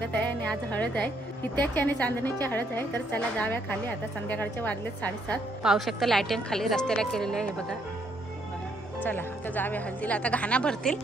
स्वागत आहे आणि आज हळद आहे, हित्याची आणि चांदणीची हळद आहे. तर चला जाऊया खाली. आता संध्याकाळचे वाजलेत 7:30. पाहू शकता लाईटिंग खाली रस्त्याला केलेले आहे बघा. चला आता जाऊया हळदीला. आता घाणा भरतील.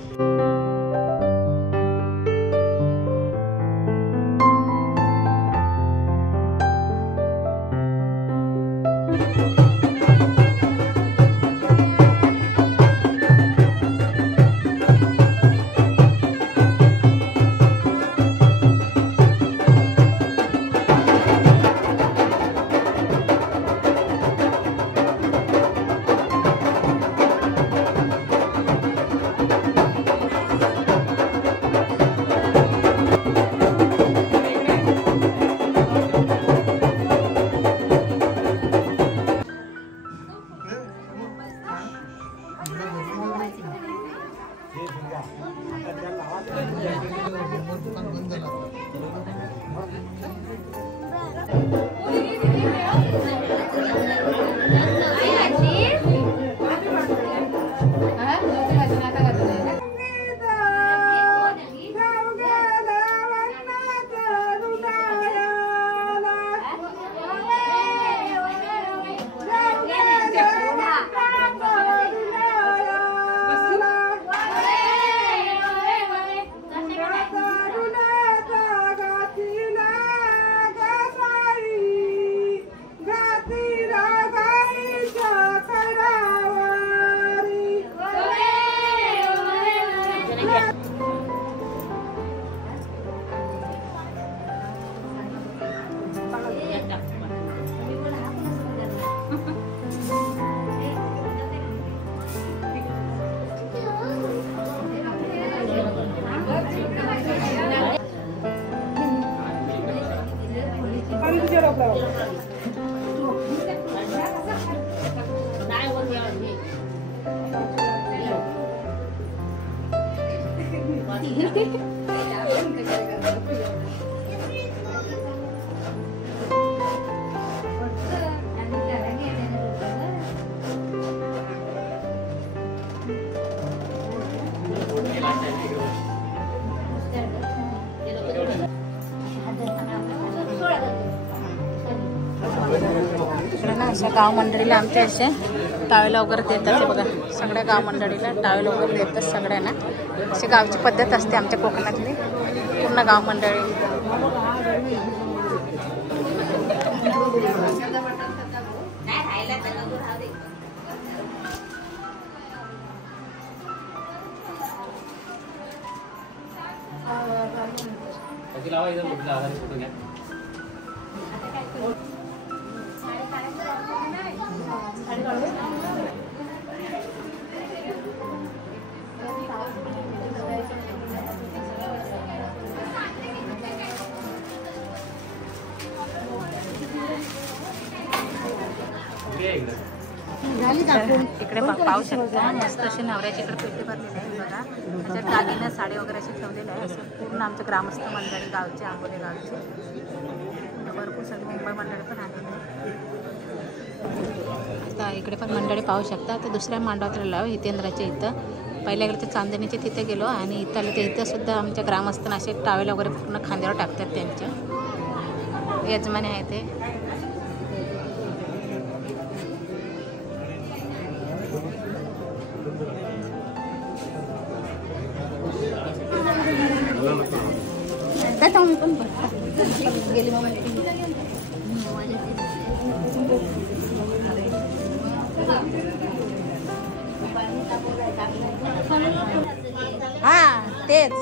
अशा गाव मंडळीला आमच्या असे टावेला वगैरे देतात. हे बघा सगळ्या गाव मंडळीला टावेल वगैरे देतात सगळ्यांना. अशी गावची पद्धत असते आमच्या कोकणातली. पूर्ण गाव मंडळी इकडे पाहू शकता. मस्त असे नवऱ्याची इकडे पेटी भरलेली आहे बघा. त्याच्यात दागिने साडी वगैरे असे ठेवलेले आहे. असं पूर्ण आमचं ग्रामस्थ मंडळी गावचे, आंबोली गावचे भरपूर सगळे मुंबई मंडळी पण आलेले. आता इकडे पण मंडळी पाहू शकता. आता दुसऱ्या मांडवात राहिलो हितेंद्राच्या इथं. पहिल्या इकडे चांदणीचे तिथे गेलो आणि इथं आले तर इथं सुद्धा आमच्या ग्रामस्थांना असे टावेल वगैरे पूर्ण खांद्यावर टाकतात. त्यांच्या यजमानी आहे ते. मी पण गेली हा तेच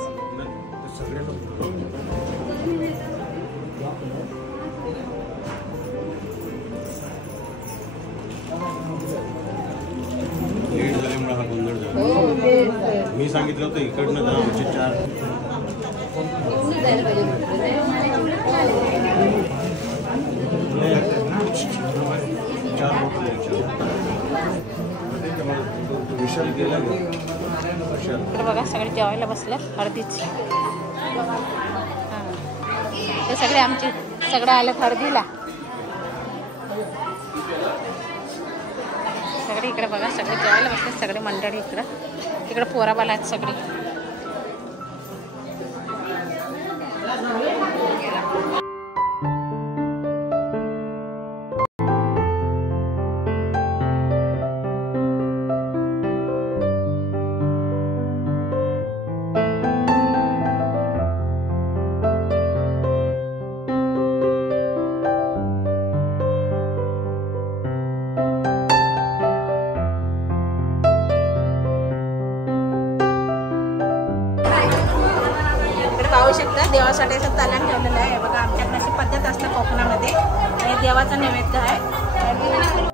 लेट झाल्यामुळे हा गोंधळ झाला. मी सांगितलं होतं इकडनं जा आमचे 4 विशाल गेला. बघा सगळे जेवायला बसले हळदीच. ते सगळे आमचे सगळे आलेत हळदीला. सगळे इकडे बघा सगळे जेवायला बसले सगळे मंडळी. इकडे पोराबाला आहेत सगळे. देवासाठी असं चालण ठेवलेलं आहे बघा. आमच्याकडे अशी पद्धत असते कोकणामध्ये. हे देवाचा नैवेद्य आहे.